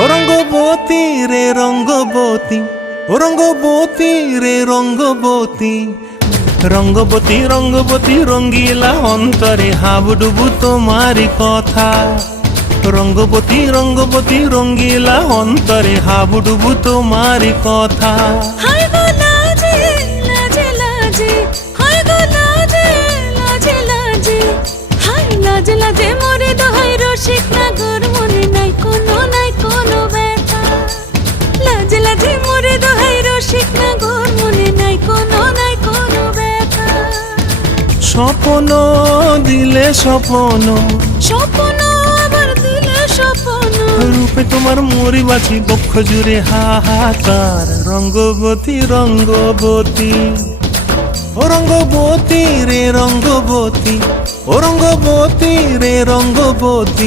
ও রঙ্গবতী রে রঙ্গবতী, ও রঙ্গবতী রে রঙ্গবতী, রঙ্গবতী রঙ্গবতী রঙ্গিলা অন্তরে হাবুডুবু তোমারি কথা। রঙ্গবতী রঙ্গবতী রঙ্গিলা অন্তরে হাবুডুবু তোমারি কথা। হায় গো লাজে লাজে লাজে, হায় গো লাজে লাজে লাজে, হায় লাজে লাজে মোরে দোহাই রসিক নাগর মনে নাই কোনো ব্যথা। লাজে লাজে মোরে দোহাই রসিক নাগর মনে নাই কোনো ব্যথা। স্বপ্ন দিলে স্বপ্ন, স্বপ্ন আবার দিলে স্বপ্ন, রূপে তোমার মরি বাছি বক্ষ জুড়ে হাহাকার। রঙ্গবতী রঙ্গবতী, ও রঙ্গবতী রে রঙ্গবতী, ও রঙ্গবতী রে রঙ্গবতী।